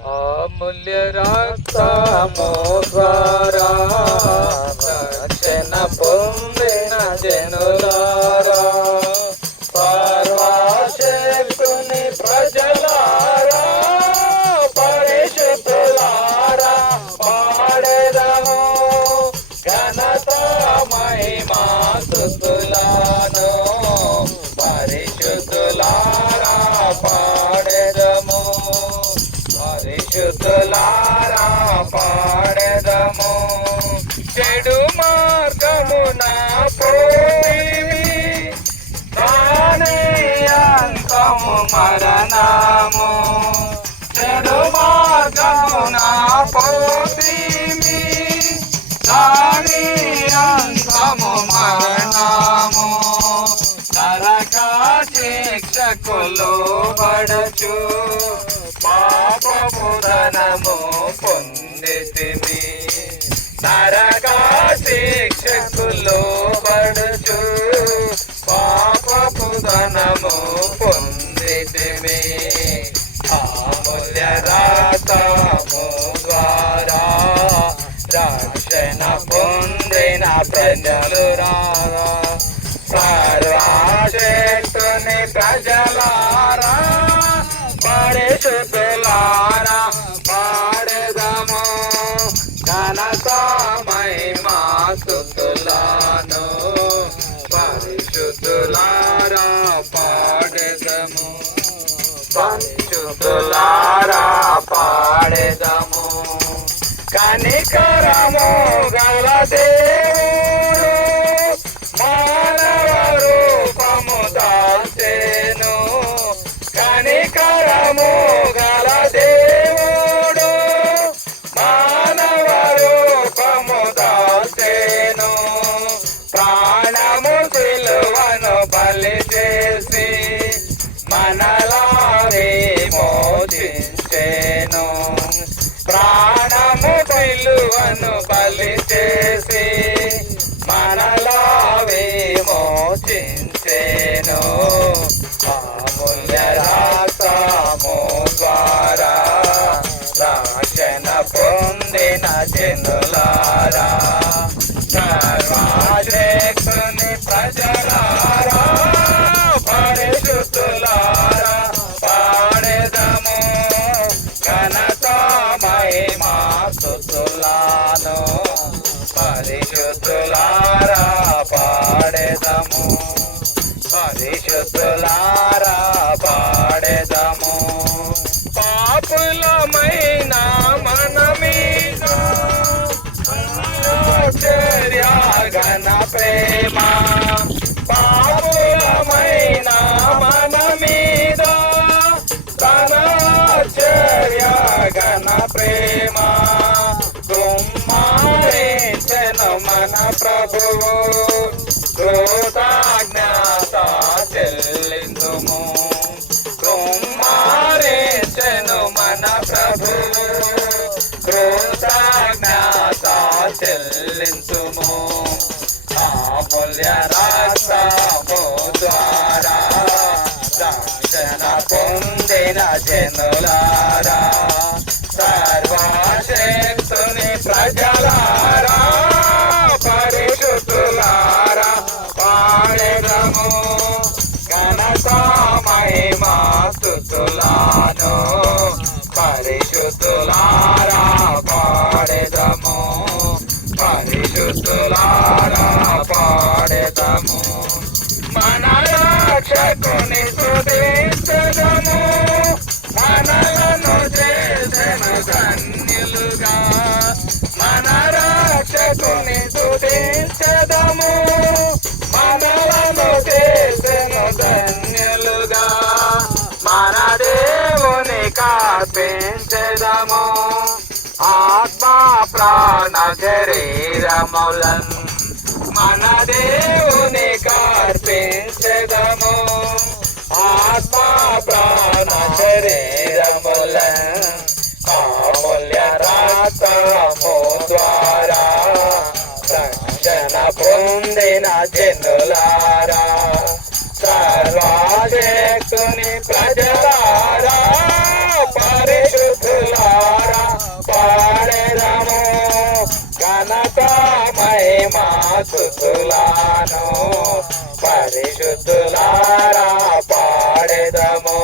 అమూల్య రక్తము ద్వారా రక్షణ పొందిన జనులారా, సర్వశక్తుని ప్రజలారా, పరిశుద్ధులారా, పాడెదము ఘనత మహిమా స్తుతులను. పరిశుద్ధులారా పాడెదము, పరిశుద్ధులారా పాడెదము. చెడు మార్గమున పోయివి, దాని అంతము మరణము. చెడు మార్గమున పోయివి, దాని అంతము మరణము. నరక శిక్షకు లోబడచు పాపము ధనము పొందితిమి. నరక శిక్షకు లోబడచు పాపపు ధనము పొందితిమి. అమూల్య రక్తము ద్వారా రక్షణ పొందిన ప్రజలురారా, సర్వశక్తుని ప్రజలారా, పరిశుద్ధులారా పాడెదము ఘనత మహిమా స్తుతులను. పరిశుద్ధులారా పాడెదము, పరిశుద్ధులారా పాడెదము. కనికరము గల దేవుడు మానవ రూపము దాల్చెను. కనికరము గల దేవుడు మానవ రూపము దాల్చెను. ప్రాణము సిలువను బలి చేసి మనలా విమోచించెను. ప్రాణము సిలువను బలి చేసి మనలా విమోచించెను. అమూల్య రక్తము ద్వారా రక్షణ పొందిన జనులారా, సర్వశక్తుని ప్రజలారా, పరిశుద్ధులారా పాడెదము ఘనత మహిమా స్తుతులను. పరిశుద్ధులారా పాడెదము, పరిశుద్ధులారా పాడెదము. పాపులమైన మన మీద ఆశ్చర్య ఘన ప్రేమ. పాపులమైన మన మీద తన ఆశ్చర్య ఘన ప్రేమ. కుమారించెను మన ప్రభువు, కృతజ్ఞత చెల్లిందుము. కుమారించెను మన ప్రభువు, కృతజ్ఞత చెల్లిందుము. అమూల్య రక్తము ద్వారా రక్షణ పొందిన జనులారా, సర్వశక్తుని ప్రజలారా, పరిశుద్ధులారా పాడెదము ఘనత మహిమా స్తుతులను. పరిశుద్ధులారా పాడెదము, పరిశుద్ధులారా పాడెదము. మన రక్షకుని స్తుతించెదము, మనలను చేసెను ధన్యులుగా. మన రక్షకుని స్తుతించెదము, మనలను చేసెను ధన్యులుగా. మన దేవుని కర్పించెదము, ఆత్మ ప్రాణ శరీరములను. మన దేవుని కర్పించెదము, ఆత్మ ప్రాణ శరీరములను. అమూల్య రక్తము ద్వారా రక్షణ పొందిన జనులారా, సర్వశక్తుని ప్రజలారా, పరిశుద్ధులారా మహిమా స్తుతులను పరిశుద్ధులారా పాడెదము